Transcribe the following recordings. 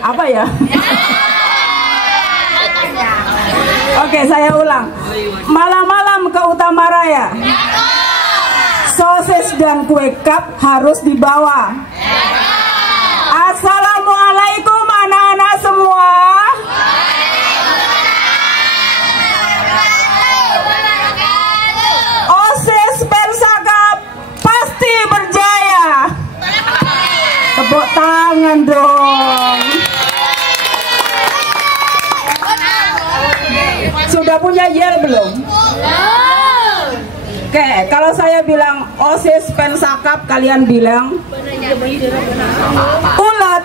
Apa ya? Oke, saya ulang. Malam-malam ke Utama Raya. Sosis dan kue cup harus dibawa. Assalamualaikum anak-anak semua. OSIS Pensakap pasti berjaya. Tepuk tangan dong. Sudah punya yel belum? Oke, kalau saya bilang OSIS Pensakap, kalian bilang ulet,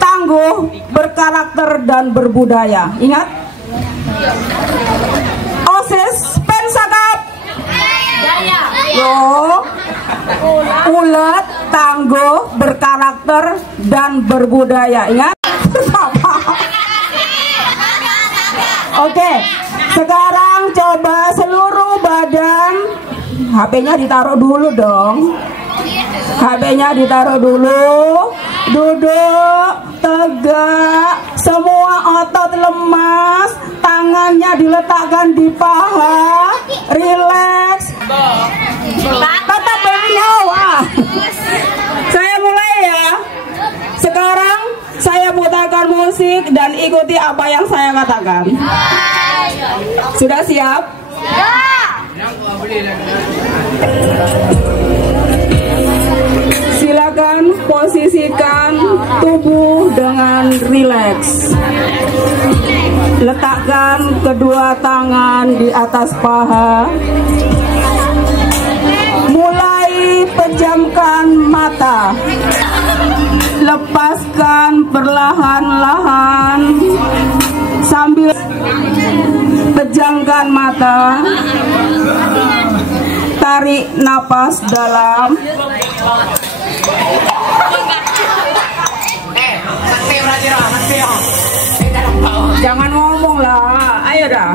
tangguh, berkarakter dan berbudaya. Ingat? OSIS Pensakap. Loh, ulet, tangguh, berkarakter dan berbudaya. Ingat? Oke, sekarang coba seluruh badan. HP-nya ditaruh dulu dong. HP-nya ditaruh dulu. Duduk tegak. Semua otot lemas. Tangannya diletakkan di paha. Relax. Tetap bernyawa. Saya mulai ya. Sekarang saya putarkan musik dan ikuti apa yang saya katakan. Sudah siap? Silakan posisikan tubuh dengan rileks. Letakkan kedua tangan di atas paha. Mulai pejamkan mata. Lepaskan perlahan-lahan sambil pejamkan mata. Tarik napas dalam. Jangan ngomong lah, ayo dah.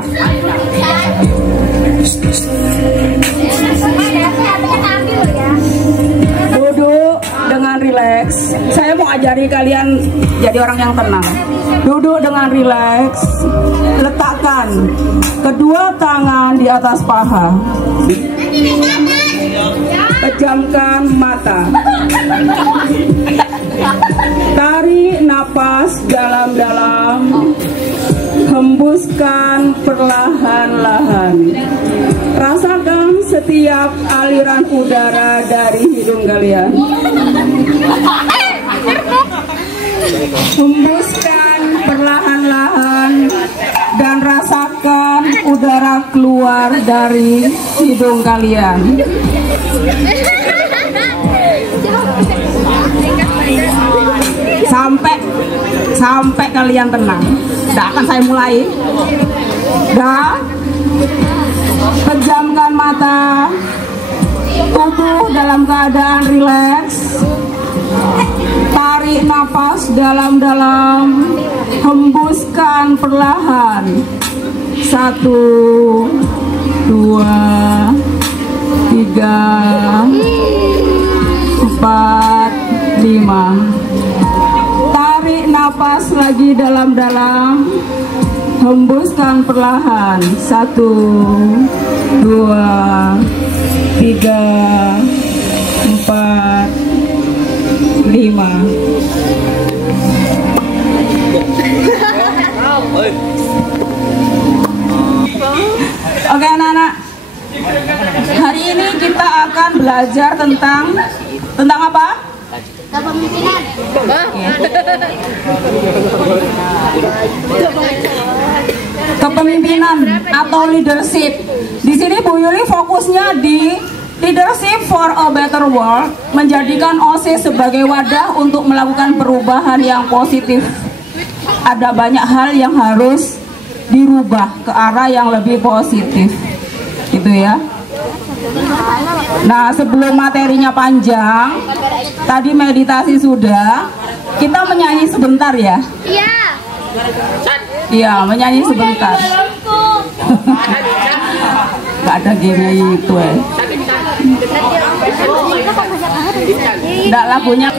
Duduk dengan rileks. Saya mau ajari kalian jadi orang yang tenang. Duduk dengan rileks. Letakkan kedua tangan di atas paha. Pejamkan mata. Tarik napas dalam-dalam. Hembuskan perlahan-lahan. Rasakan setiap aliran udara dari hidung kalian. Hembuskan perlahan-lahan dan rasakan udara keluar dari hidung kalian. Sampai kalian tenang. Dah akan saya mulai. Dah. Pejamkan mata. Tubuh dalam keadaan rileks. Tarik nafas dalam-dalam. Hembuskan perlahan. 1, 2, 3, 4, 5. Tarik nafas lagi dalam-dalam. Hembuskan perlahan. 1, 2, 3, 4, 5. Oke anak-anak, hari ini kita akan belajar tentang apa? Kepemimpinan. Kepemimpinan atau leadership. Di sini Bu Yuli fokusnya di leadership for a better world, menjadikan OSIS sebagai wadah untuk melakukan perubahan yang positif. Ada banyak hal yang harus dirubah ke arah yang lebih positif, gitu ya. Nah, sebelum materinya panjang, tadi meditasi sudah, kita menyanyi sebentar ya. Iya. Iya, menyanyi sebentar. Gak ada game itu Enggak, lagunya.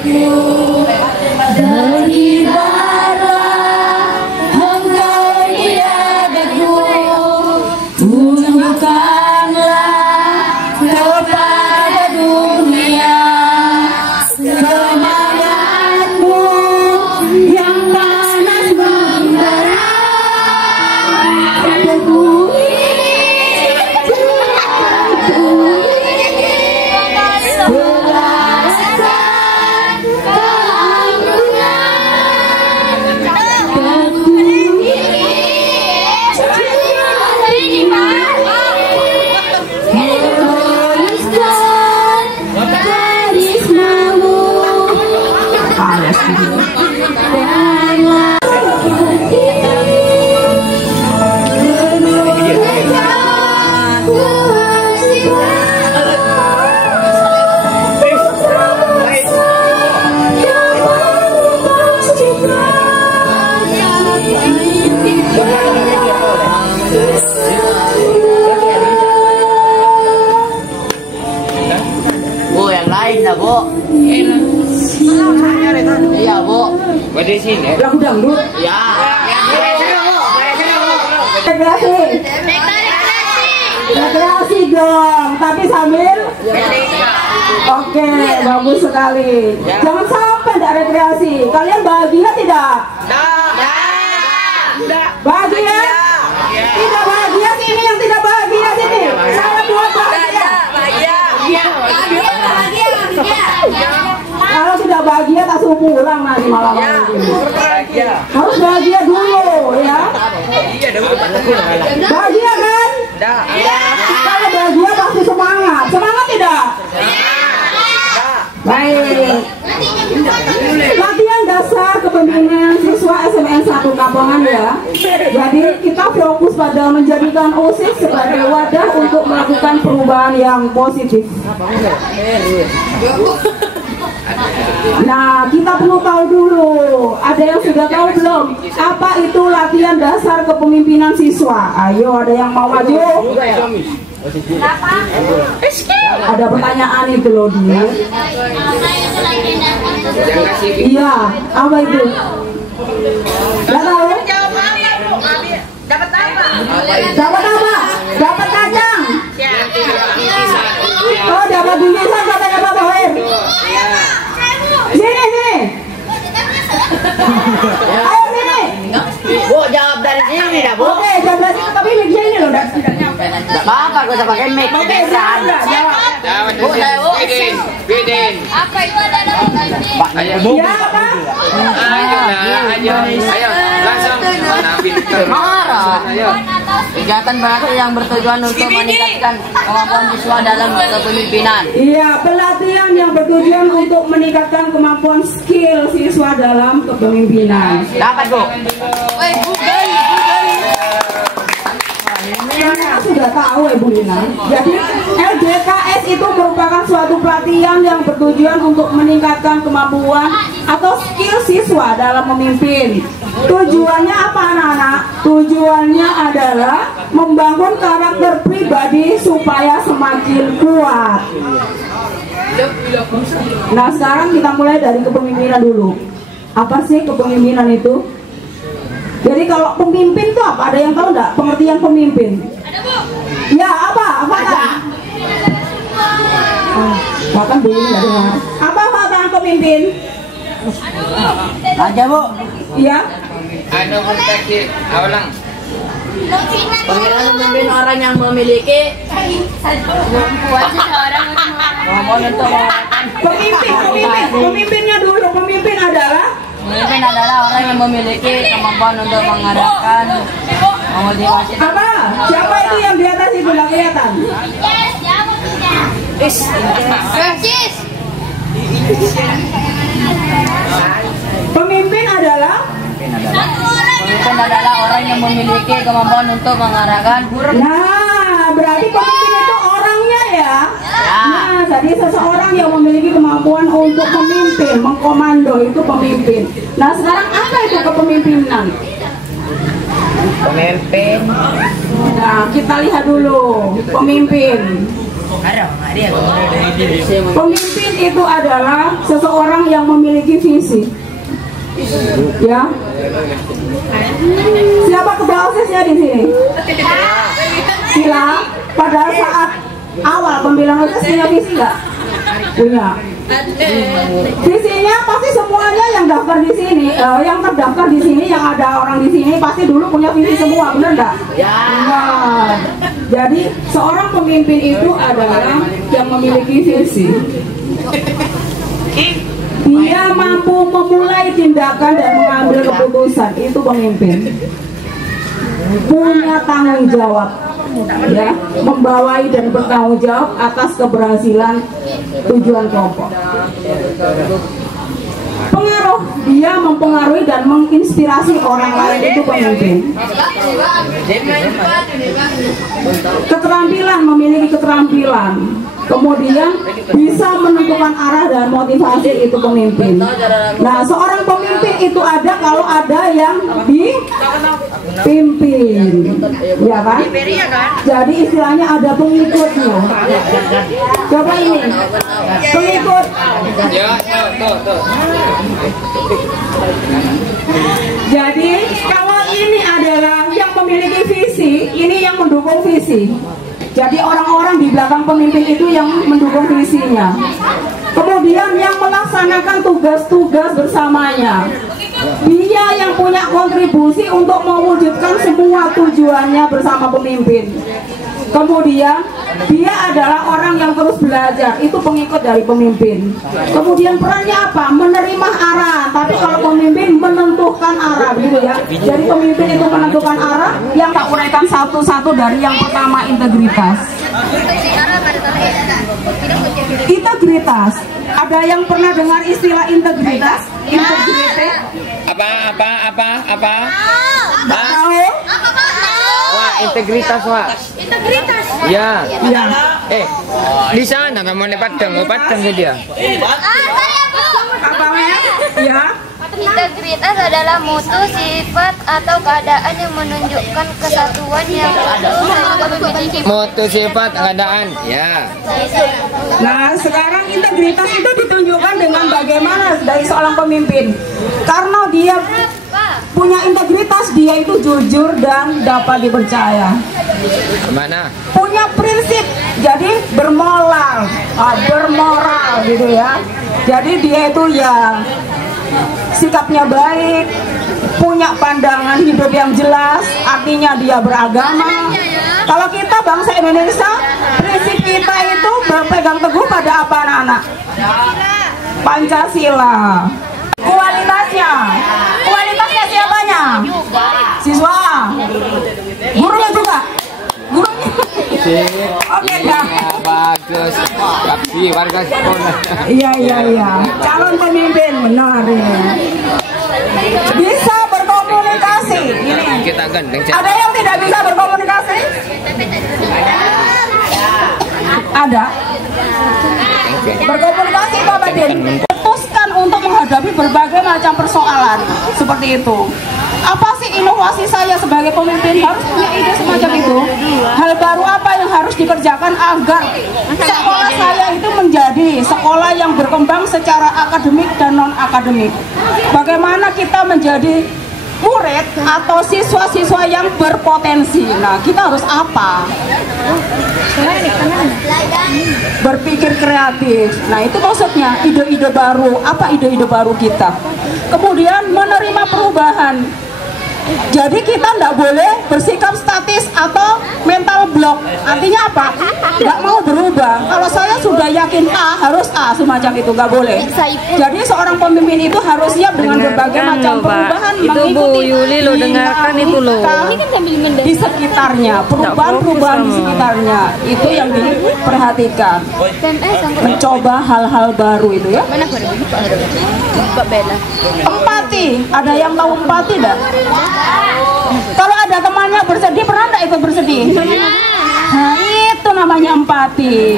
Bu, yang lain dah, Bu. Iya, Bu. Di sini. Lagu dangdut. Ya. Rekreasi. Rekreasi dong, tapi sambil. Oke, bagus sekali. Jangan sampai tidak rekreasi. Kalian bahagia tidak? Bahagia? Tidak bahagia, sini yang tidak bahagia sini. Saya buat bahagia. Kalau tidak bahagia tak suruh pulang nanti malam-malam ini. Harus bahagia dulu ya. Bahagia kan? Kalau bahagia pasti semangat. Semangat tidak? Baik. Latihan dasar kepemimpinan siswa SMN 1 Kambangan ya. Jadi kita fokus pada menjadikan OSIS sebagai wadah untuk melakukan perubahan yang positif. Nah, kita perlu tahu dulu. Ada yang sudah tahu belum? Apa itu latihan dasar kepemimpinan siswa? Ayo, ada yang mau maju? Ada pertanyaan itu loh dia. Iya, apa itu? Gak tahu? Dapat apa? Dapat apa? Dapat kacang. Oh, dapat bingkisan, dapat apa Tohir? Sini, sini. Ayo sini. Bu, jawab dari sini dah, Bu. Oke, jawab dari sini, tapi mic ini loh. Enggak apa-apa, gua usah pakai mic. Oke, jawab. Bu, saya Bu. Bidin. Apa itu adalah Pak, Ya, apa? Ayo, langsung. marah. Kegiatan baru yang bertujuan untuk meningkatkan kemampuan siswa dalam kepemimpinan. Iya, pelatihan yang bertujuan untuk meningkatkan kemampuan skill siswa dalam kepemimpinan. Dapat, Bu. Kita sudah tahu Ibu Lina. Jadi LDKS itu merupakan suatu pelatihan yang bertujuan untuk meningkatkan kemampuan atau skill siswa dalam memimpin. Tujuannya apa anak-anak? Tujuannya adalah membangun karakter pribadi supaya semakin kuat. Nah, sekarang kita mulai dari kepemimpinan dulu. Apa sih kepemimpinan itu? Jadi kalau pemimpin itu apa? Ada yang tahu enggak pengertian pemimpin? Ada, Bu. Ya, apa? Apa kan? Makan begini ya. Apa makna pemimpin? Aja, Bu. Iya. Ano mo taki? Awalang. Pemilihan pemimpin orang yang memiliki kemampuan untuk Pemimpinnya dulu. Pemimpin adalah orang yang memiliki kemampuan untuk mengarahkan, memotivasi. apa? Siapa itu yang di atas itu nggak kelihatan? Yes, siapa tidak? Francis. Pemimpin adalah Pemimpin adalah orang yang memiliki kemampuan untuk mengarahkan. Nah, berarti pemimpin itu orangnya ya. Ya. Nah, jadi seseorang yang memiliki kemampuan untuk memimpin, mengkomando itu pemimpin. Nah, sekarang apa itu kepemimpinan? Pemimpin. Nah, kita lihat dulu pemimpin. Pemimpin itu adalah seseorang yang memiliki visi. Ya. Siapa ketua OSIS-nya di sini? Sila. Pada saat awal pemilihan OSIS punya visi nggak? Punya. Visinya pasti semuanya yang daftar di sini, yang terdaftar di sini, yang ada orang di sini pasti dulu punya visi semua, benar nggak? Ya. Jadi seorang pemimpin itu adalah yang memiliki visi. Dia mampu memulai tindakan dan mengambil keputusan, itu pemimpin. Punya tanggung jawab, ya, membawai dan bertanggung jawab atas keberhasilan tujuan kelompok. Pengaruh, dia mempengaruhi dan menginspirasi orang lain, itu pemimpin. Keterampilan, memiliki keterampilan, kemudian bisa menentukan arah dan motivasi, itu pemimpin. Nah, seorang pemimpin itu ada kalau ada yang dipimpin, ya kan? Jadi istilahnya ada pengikutnya. Coba ini pengikut. Jadi kalau ini adalah yang memiliki visi, ini yang mendukung visi. Jadi orang-orang di belakang pemimpin itu yang mendukung visinya. Kemudian yang melaksanakan tugas-tugas bersamanya. Dia yang punya kontribusi untuk mewujudkan semua tujuannya bersama pemimpin. Kemudian dia adalah orang yang terus belajar, itu pengikut dari pemimpin. Kemudian perannya apa? Menerima arahan. Tapi kalau pemimpin menentukan arah, gitu ya. Jadi pemimpin itu menentukan arah. Yang tak uraikan satu-satu dari yang pertama, integritas. Integritas. Ada yang pernah dengar istilah integritas? Integritas. Apa? Tahu? Wah, integritas, Wak. Integritas. Ya. Ya. Di sana kamu Padang dia. Saya Bu. Apa ya? Integritas adalah mutu, sifat, atau keadaan yang menunjukkan kesatuan yang memiliki. Mutu, sifat, keadaan. Ya. Nah, sekarang integritas itu ditunjukkan dengan bagaimana dari seorang pemimpin. Karena dia punya integritas, dia itu jujur dan dapat dipercaya. Mana? Punya prinsip, jadi bermoral gitu ya. Jadi dia itu ya sikapnya baik, punya pandangan hidup yang jelas, artinya dia beragama. Kalau kita bangsa Indonesia, prinsip kita itu berpegang teguh pada apa, anak-anak? Pancasila. Kualitasnya siapanya? Siswa. Gurunya juga? Gurunya? Oke, ya. Bagus. Tapi warga sekolah. Iya. Calon pemimpin, benar ya. Bisa berkomunikasi. Ini. Kita gandeng. Ada yang tidak bisa berkomunikasi? Ada. Berkomunikasi, Bapak Din. Putuskan untuk menghadapi berbagai macam persoalan seperti itu. Apa sih inovasi saya sebagai pemimpin? Harus punya ide semacam itu. Hal baru apa yang harus dikerjakan agar sekolah saya itu menjadi sekolah yang berkembang secara akademik dan non akademik. Bagaimana kita menjadi murid atau siswa-siswa yang berpotensi. Nah, kita harus apa? Berpikir kreatif. Nah, itu maksudnya ide-ide baru. Apa ide-ide baru kita? Kemudian menerima perubahan. Jadi kita tidak boleh bersikap statis atau mental block. Artinya apa? Nggak mau berubah. Kalau saya sudah yakin A, harus A, semacam itu, nggak boleh. Jadi seorang pemimpin itu harus siap dengan berbagai macam perubahan, itu Bu Yuli lo dengarkan itu lo di sekitarnya, perubahan-perubahan di sekitarnya itu yang diperhatikan. Mencoba hal-hal baru itu ya. Empati, ada yang tahu empati enggak? Kalau ada temannya bersedih, pernah enggak ikut bersedih? Nah, itu namanya empati.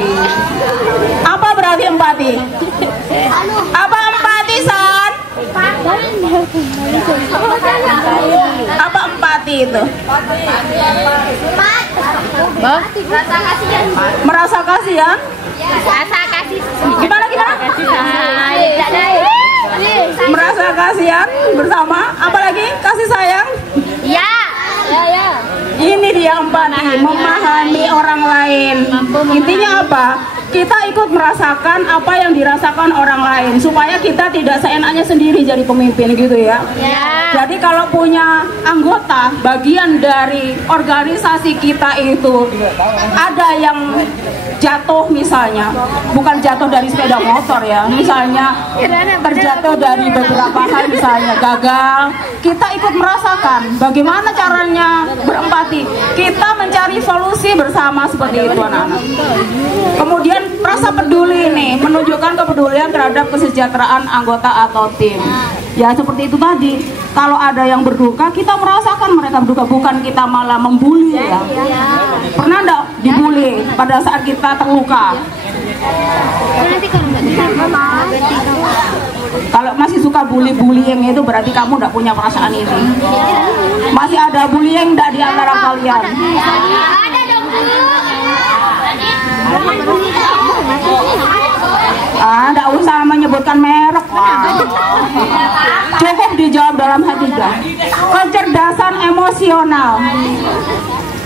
Apa berarti empati? Apa empati, San? Apa empati itu? Rasa kasihan. Merasa kasihan? Rasa kasih. Gimana? Merasa kasihan bersama, apalagi kasih sayang. Ya. Ini dia empati, memahami orang lain. Intinya apa? Kita ikut merasakan apa yang dirasakan orang lain supaya kita tidak seenaknya sendiri jadi pemimpin gitu ya. Jadi kalau punya anggota bagian dari organisasi kita itu ada yang jatuh misalnya, bukan jatuh dari sepeda motor ya, misalnya terjatuh dari beberapa hal, misalnya gagal, kita ikut merasakan bagaimana caranya berempati, kita mencari solusi bersama seperti itu anak-anak. Kemudian rasa peduli ini menunjukkan kepedulian terhadap kesejahteraan anggota atau tim. Ya seperti itu tadi, kalau ada yang berduka kita merasakan mereka berduka, bukan kita malah membuli ya. Pernah enggak dibully pada saat kita terluka? Kalau masih suka bullying itu berarti kamu enggak punya perasaan ini. Masih ada bullying enggak di antara kalian? Ada dong. Enggak usah menyebutkan merek. Cukup dijawab dalam hati dah. Kecerdasan emosional.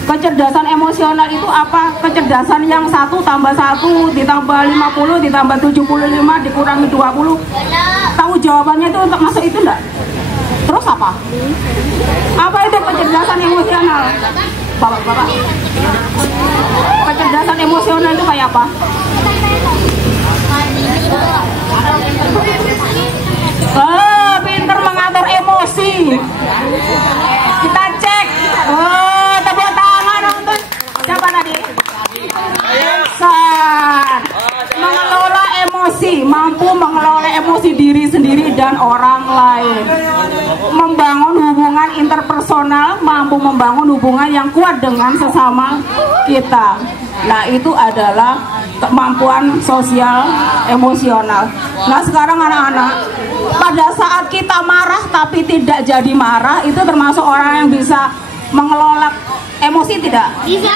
Kecerdasan emosional itu apa? Kecerdasan yang 1 tambah 1 ditambah 50 ditambah 75 dikurangi 20. Tahu jawabannya itu untuk masuk itu enggak? Terus apa? Apa itu kecerdasan emosional? Bapak-bapak. Kecerdasan emosional itu kayak apa? Oh, pinter mengatur emosi. Kita cek. Oh, tepuk tangan untuk siapa tadi? San. Mengelola emosi, mampu mengelola emosi diri sendiri dan orang lain. Membangun hubungan interpersonal, mampu membangun hubungan yang kuat dengan sesama kita. Nah, itu adalah kemampuan sosial emosional. Nah, sekarang anak-anak, pada saat kita marah tapi tidak jadi marah, itu termasuk orang yang bisa mengelola emosi tidak? Bisa.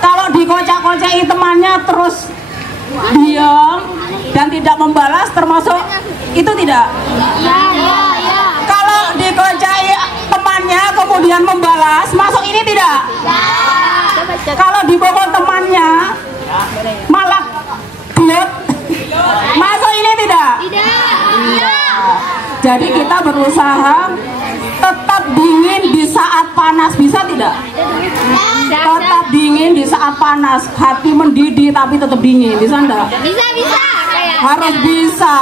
Kalau dikocak-kocai temannya terus diam dan tidak membalas, termasuk itu tidak? Kalau dikocai temannya kemudian membalas, masuk ini tidak? Kalau dibokong temannya malah gelut, masuk ini tidak? Jadi kita berusaha tetap dingin di saat panas, bisa tidak? Tetap dingin di saat panas, hati mendidih tapi tetap dingin, bisa enggak? Bisa. Harus bisa,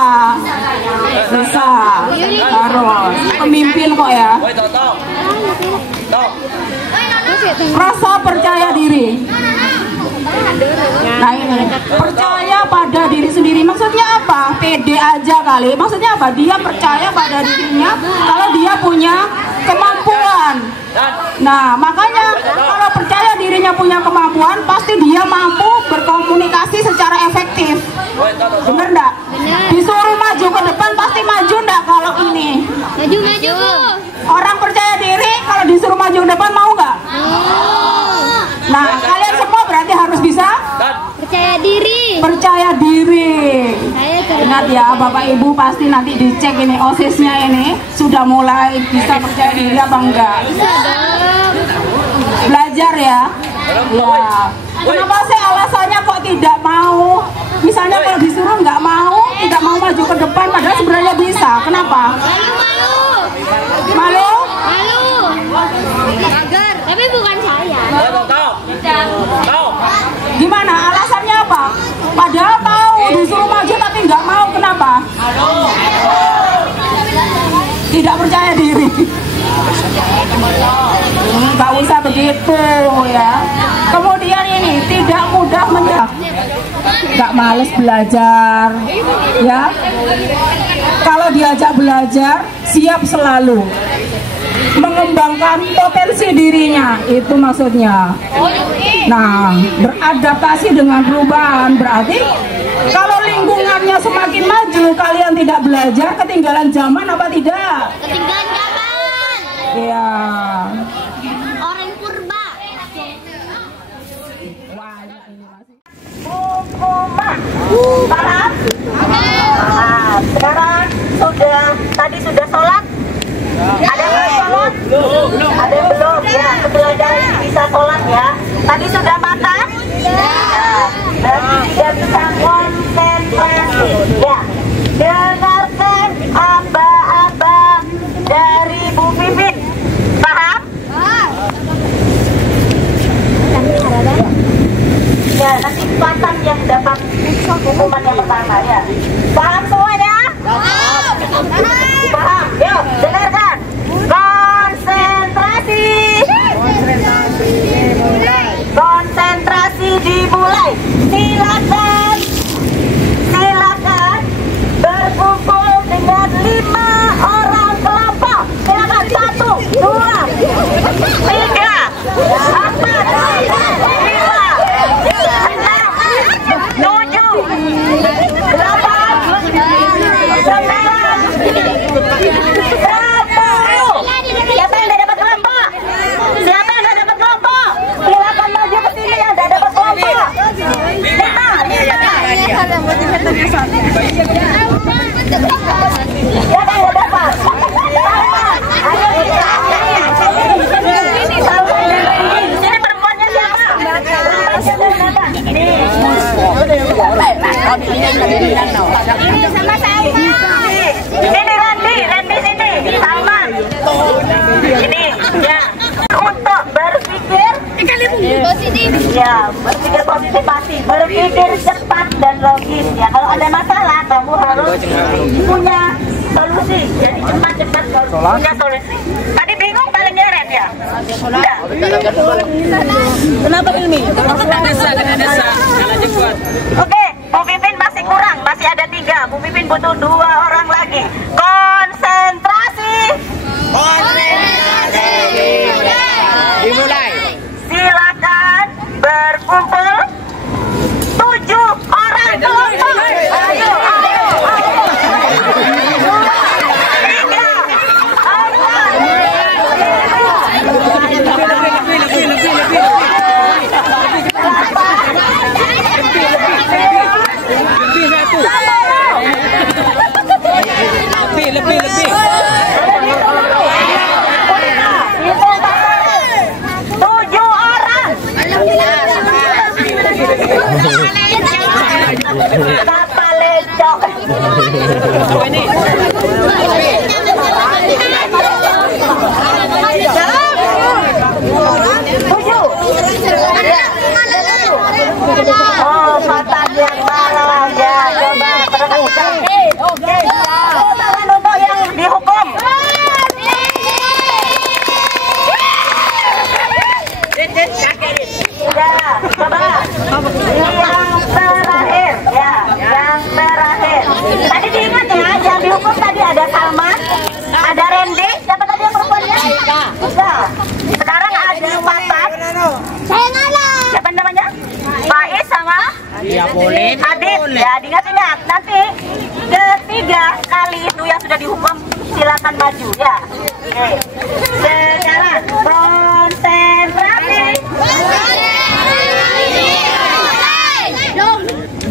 harus. Pemimpin kok ya. Rasa percaya diri. Nah ini, percaya pada diri sendiri maksudnya apa? Pede aja kali. Maksudnya apa? Dia percaya pada dirinya kalau dia punya kemampuan. Nah makanya kalau percaya dirinya punya kemampuan, pasti dia mampu berkomunikasi secara efektif. Bener enggak? Disuruh maju ke depan pasti maju enggak kalau ini? Maju. Orang percaya diri kalau disuruh maju ke depan mau enggak? Nah kalian semua berarti harus bisa Percaya diri. Ingat ya Bapak Ibu, pasti nanti dicek ini OSIS-nya ini sudah mulai bisa percaya diri apa enggak. Belajar ya. Kenapa sih alasannya kok tidak mau? Misalnya kalau disuruh nggak mau, tidak mau maju ke depan, padahal sebenarnya bisa. Kenapa? Malu? Agar. Tapi bukan saya. Gimana? Alasannya apa? Padahal tahu disuruh maju tapi nggak mau. Kenapa? Tidak percaya diri. Nggak usah begitu ya. Kemudian ini tidak mudah menyerah, nggak males belajar ya. Kalau diajak belajar siap selalu, mengembangkan potensi dirinya, itu maksudnya. Nah, beradaptasi dengan perubahan berarti kalau lingkungannya semakin maju, kalian tidak belajar, ketinggalan zaman apa tidak? Ketinggalan zaman. Iya. Orang purba. Wah. Hukuman. Paham? Nah, sekarang tadi sudah sholat? Ada yang belum sholat? Ada yang belum? Ya, belajar bisa sholat ya. Tadi sudah makan? Ya. Berarti tidak bisa konsentrasi. Ya. Dengarkan aba-aba dari Bu Pipin. Paham? Ya, nanti Patan yang dapat hukuman yang pertama ya. Paham semuanya? Paham? Yuk, dengarkan. Konsentrasi. Konsentrasi dimulai. Silakan berkumpul dengan 5 orang kelompok. Silakan 1, 2, 3, 4, 5, 6, 7, 8, 9, 10. Siapa yang udah dapat kelompok? Siapa yang udah dapat kelompok? Silakan maju ke sini yang udah dapat kelompok. 5. Siapa yang udah dapat? Sini perempuannya siapa? Ini sama-sama. Ini Randy sini. Salman. Ini ya. Untuk berpikir positif. Ya, berpikir positif pasti. Berpikir cepat dan logis ya. Kalau ada masalah kamu harus punya solusi. Jadi cepat punya solusi. Tadi bingung paling nyeret ya? Enggak. Kenapa Ilmi? Kena desa. Oke, Bu Pipin masih kurang, masih ada 3. Bu Pipin butuh 2 orang lagi. Konsentrasi. Dimulai. Silakan berkumpul 7 orang kelompok. Ayo. 3, 2, 1. Lebih. 7 orang. Papa lecok. Ini. 7. Oh, Patan yang marah ya. Coba perhatikan. Oke. Tangan untuk yang dihukum. Ya, coba. Yang terakhir, ya, yang terakhir. Tadi diingat ya, yang dihukum tadi ada Salman, ada Randy. Siapa tadi yang perempuannya? Aika. Sekarang ada Patan. Saya ngalah. Siapa namanya? Faiz sama? Adit. Ya, diingat-ingat. Nanti ketiga kali itu yang sudah dihukum silakan maju ya. Oke. Sekarang konsentrasi.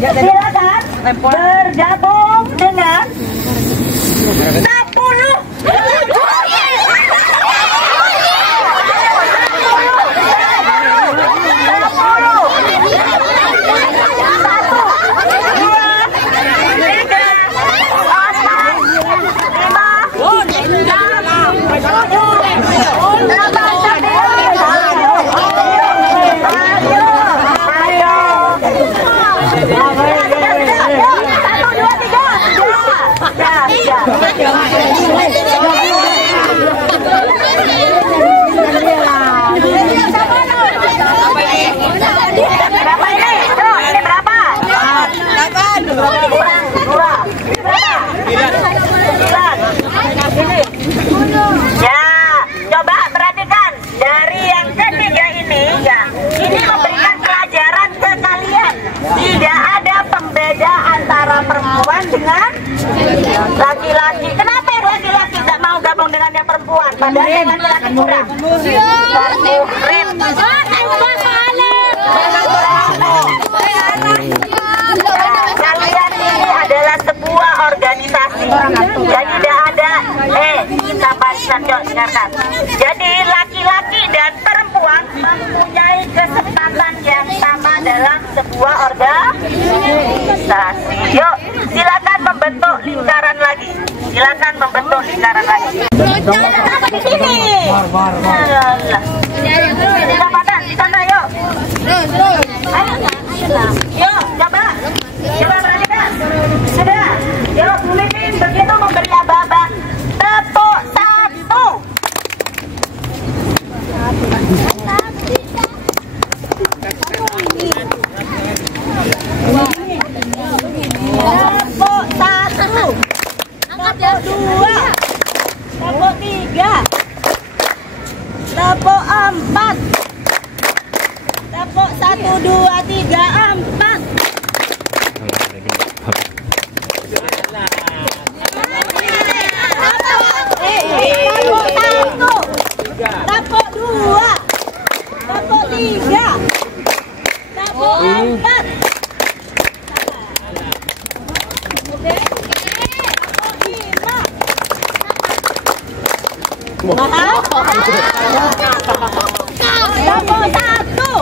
Silakan bergabung dengan 10. Ya, coba perhatikan dari yang ketiga ini ya. Ini memberikan pelajaran ke kalian. Tidak ada pembeda antara perempuan dengan laki-laki. Kenapa yang laki-laki tidak mau gabung dengan yang perempuan? Padahal yang laki-laki kurang. dengarkan. Jadi laki-laki dan perempuan mempunyai kesempatan yang sama dalam sebuah organisasi. Yuk, silakan membentuk lingkaran lagi. Silakan membentuk lingkaran lagi. Kenapa di sini? Pendapatan di sana, yuk. Yuk, coba. Coba perhatikan. Sudah. Yuk, Bu Mimin begitu memberi aba-aba. Tepuk satu. Tepuk satu. Tepuk dua. Tepuk tiga. Tepuk empat. Tepuk 1, 2, 3, 4. Tepuk 1. Tepuk 2. Tepuk 3. Tepuk 4. Tepuk 1.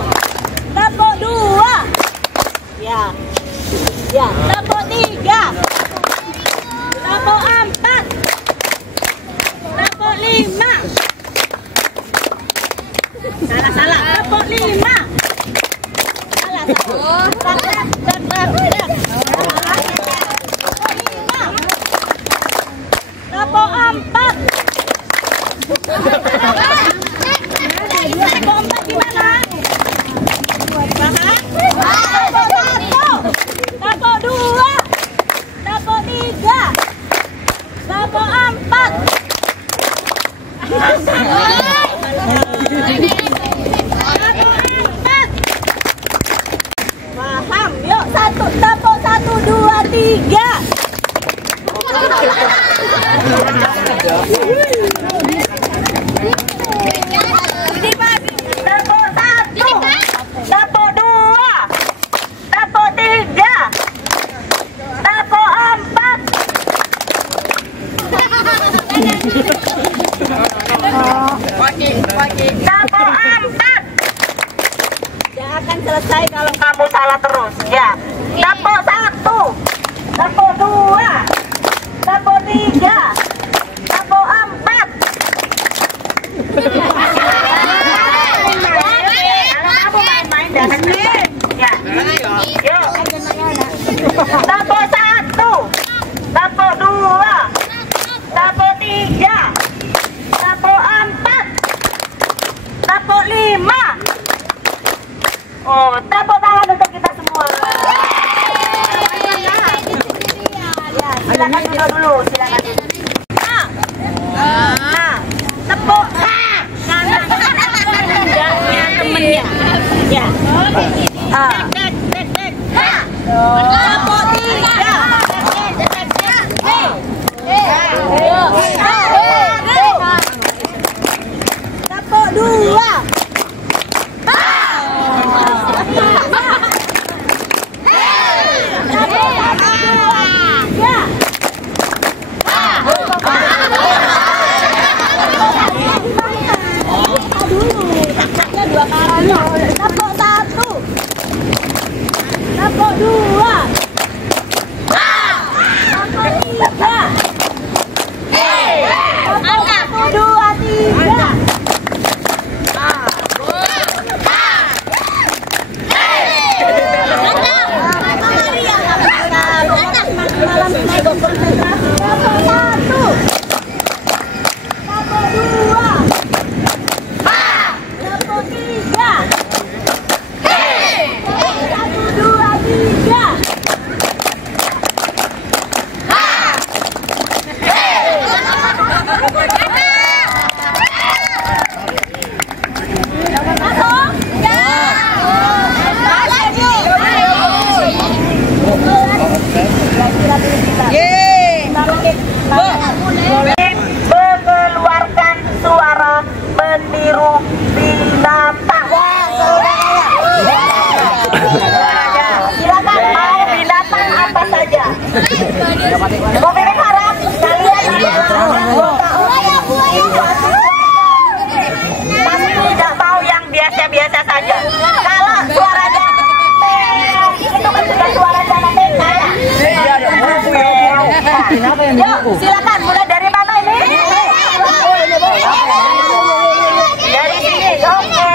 Tepuk 2. Ya. Ya, tepuk 3. Tepuk 4. Tepuk 5. Salah. Tepuk 5. Salah. Tepuk 4. Gimana? Tepuk 1. Tepuk 2. Tepuk 3. Tepuk 4. Paham? Yuk, tepuk 1, 2, 3. Tepuk 2. Tepuk 3. Tepuk 4. Tepuk 4. Tidak akan selesai kalau kamu salah terus. Ya. Tepuk 1. Tepuk 2. Tepuk 3. Tepuk 4. Kalau kamu main-main jangan main. Ya. Yuk. Tepuk 1. Tepuk 2. Tepuk 3. Tepuk 4. Tepuk 5. Oh, tepuk tangan untuk kita semua. Ya, silakan dulu. Silakan dulu. Tepuk pundaknya temennya. Ya. Tepuk 3. Tepuk 2. Tepuk 1. Tepuk 2. Tepuk 3. Tepuk 1, 2, 3. Mengeluarkan suara meniru binatang. Silakan, mau binatang apa saja. Mau pilih harap kalian buaya. Silakan, mulai dari mana ini? Dari sini, oke.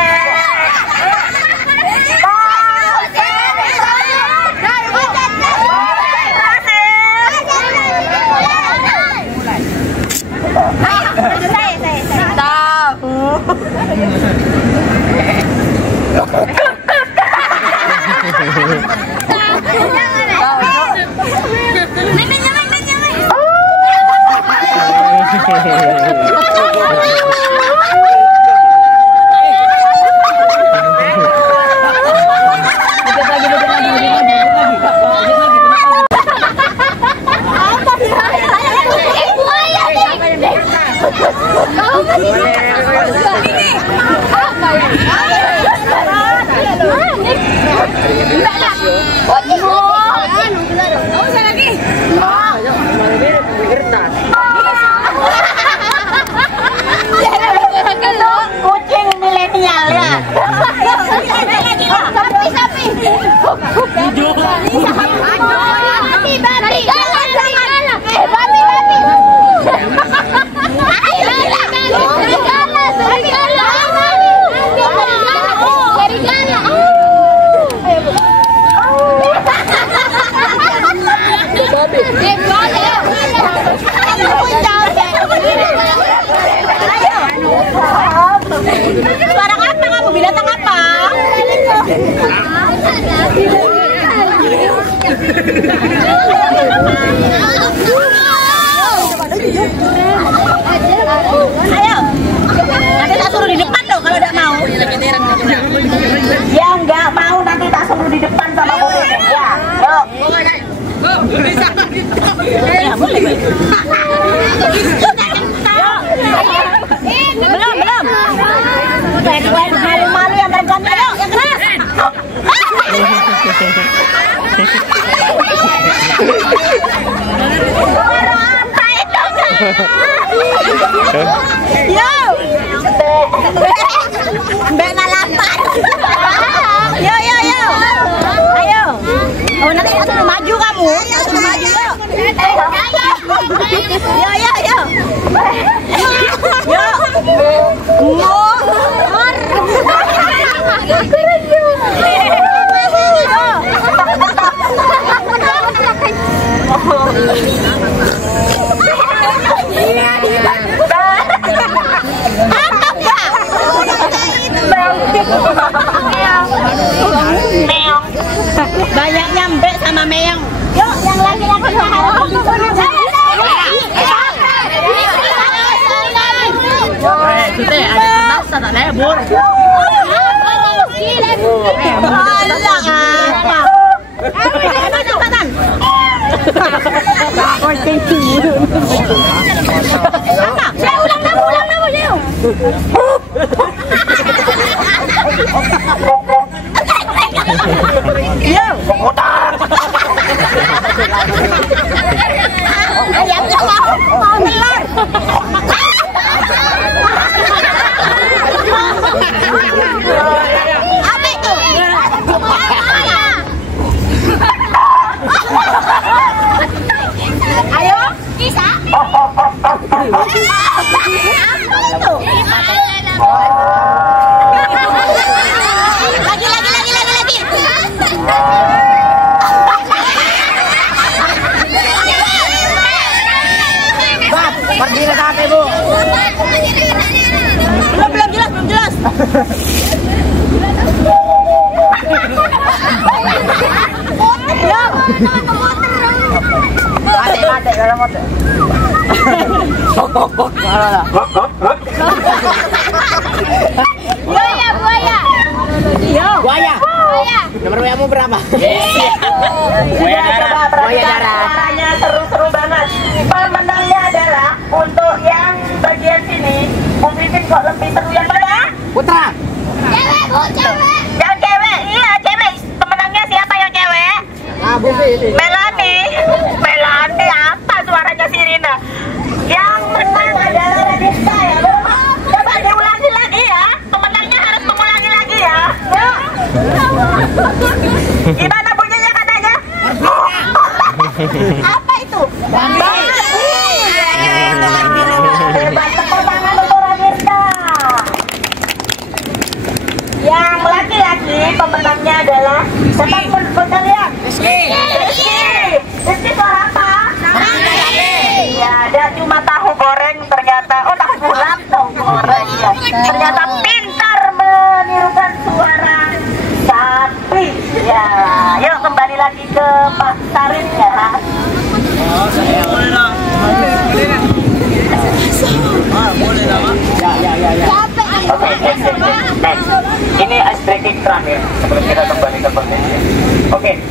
Kucing milenial ya. Sapi. Suara apa kamu? Binatang apa? Ayo, nanti tak suruh di depan dong kalau tidak mau. Ya nggak mau nanti tak suruh di depan sama mobilnya. Ya, yuk. Ya boleh. Belum. Malu-malu yang perempuan. Ayo, yang keras. Suara apa itu? Yo. Mbak nalapan. Yo. Ayo. Oh, nanti suruh maju kamu. Suruh maju yuk. Yo. Banyak nyampe sama meong. Yuk, yang laki-laki kita ada nafsa tak lebur. Apa itu? Ayo, bisa? Lagi. Berdiri saat ibu. Belum jelas. Mate, dalam mate. Buaya. Nomor WA-mu berapa? Buaya darat. Caranya seru-seru banget. Pemenangnya adalah untuk yang bagian sini. Mungkin kok lebih seru yang mana? Putra. Cewek. Yang cewek, iya cewek. Pemenangnya siapa yang cewek? Melani apa suaranya Sirina? Yang menang adalah Radista ya. Coba diulangi lagi ya. Pemenangnya harus mengulangi lagi ya. Yuk. Gimana bunyinya katanya? Apa itu? Yuk kembali lagi ke Pak Sarif ya. Oke, next. Ini ice breaking terakhir sebelum kita kembali ke posisi. Oke,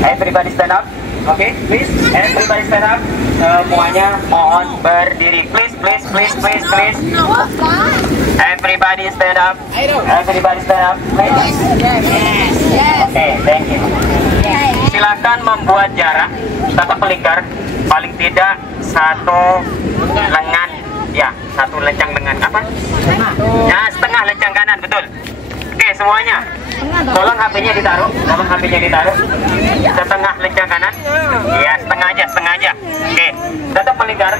everybody stand up. Oke, please, everybody stand up. Semuanya mohon berdiri. Please. Everybody stand up. Everybody stand up. Please. Oke, thank you. Silakan membuat jarak, tetap melingkar, paling tidak satu lengan. Ya, satu lencang dengan apa? Ya, setengah lencang kanan, betul. Oke, semuanya. Tolong HP-nya ditaruh. Setengah lencang kanan. Ya, setengah aja. Oke, tetap melingkar.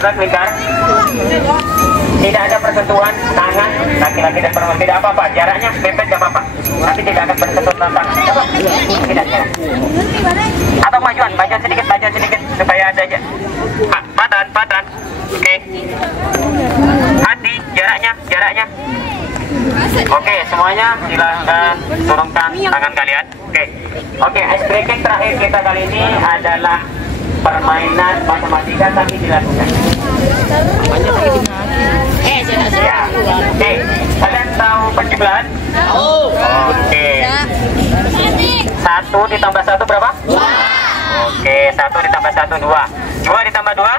Tidak ada persentuhan tangan laki-laki dan perempuan, tidak apa-apa. Jaraknya mepet tidak apa-apa. Tapi tidak akan bersentuhan tangan. Tidak. Atau majuan sedikit supaya ada aja. Patan. Oke. Hati jaraknya. Oke, semuanya silakan turunkan tangan kalian. Oke, ice breaking terakhir kita kali ini adalah permainan matematika tapi dilakukan. Ya. Oke, kalian tahu penjumlahan? Oke. 1 ditambah 1 berapa? 2. Oke, 1 ditambah 1 2. 2 ditambah 2?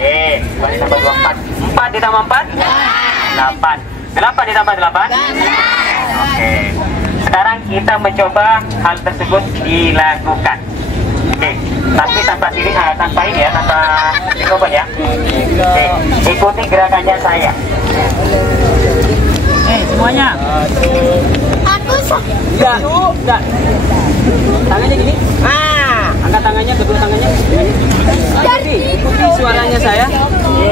4. 2 ditambah 2 4. 4 ditambah 4? 8. 8 ditambah 8? Oke. Sekarang kita mencoba hal tersebut dilakukan. Oke. Tapi tanpa ini ya, tanpa dicoba ya. Oke. Ikuti gerakannya saya. Semuanya. Enggak. Tangannya gini. Angkat tangannya, kedua tangannya. Ikuti suaranya saya.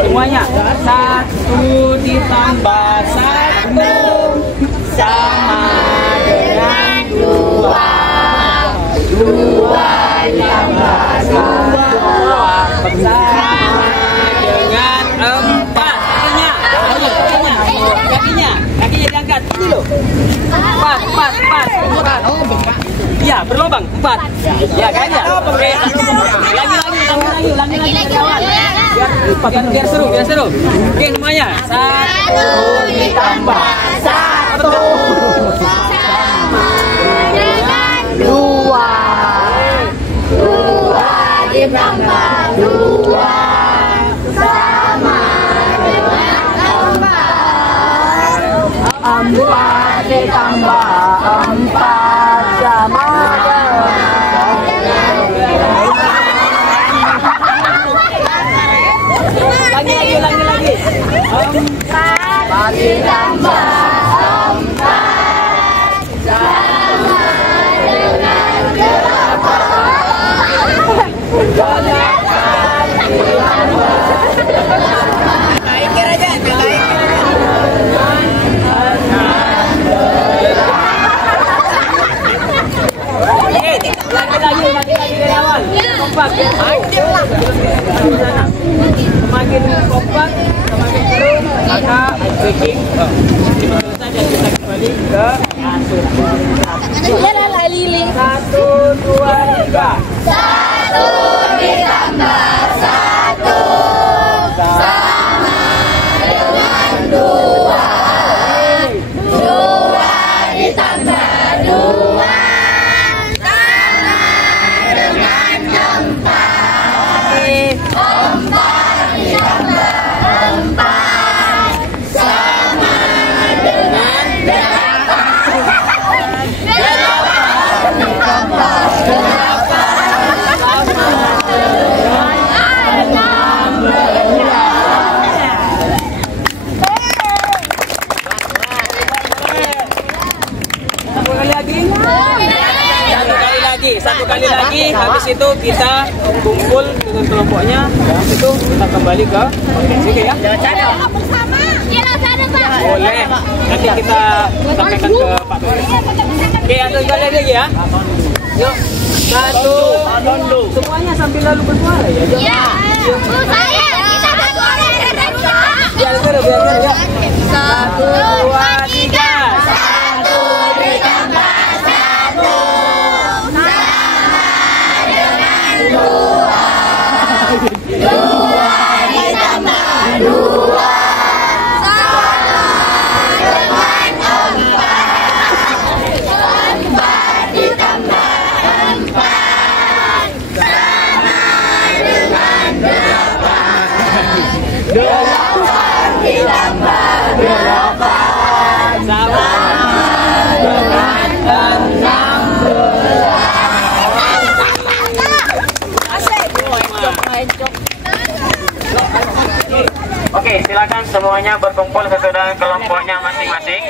Semuanya. 1 ditambah 1 sama dengan 2. 2 ditambah 2 sama dengan 4. Kakinya diangkat. Ini loh. 4. Ya, berlubang 4. Ya, kayaknya. Oke. Lagi. Biar seru. Oke, semuanya. 1 ditambah 1 sama dengan 2. 2 ditambah 2 sama dengan 4. 4 ditambah 4 sama lagi. 4 ditambah 4 sama dengan 8. Naikin aja. Lagi dari awal. Kompak ya. Semakin kompak, semakin seru, maka ice breaking saja kita kembali ke atur. 1, 2, 3. 1 ditambah 1 sama dengan 2. 2 ditambah 2 sama dengan 4. 4 ditambah 4 sama dengan 8. Satu kali lagi, habis itu kita kumpul dengan kelompoknya, habis itu kita kembali ke sini ya. bersama. Iya, Pak. Boleh. Nanti kita sampaikan ke Pak Turis. Oke, satu kali lagi ya. Yuk. 1. Semuanya sambil lalu bersuara ya. Iya. Saya kita bersuara. Biar seru ya. 1, 2, 3. 1 ditambah 1 Oke, silakan semuanya berkumpul sesudah kelompoknya masing-masing.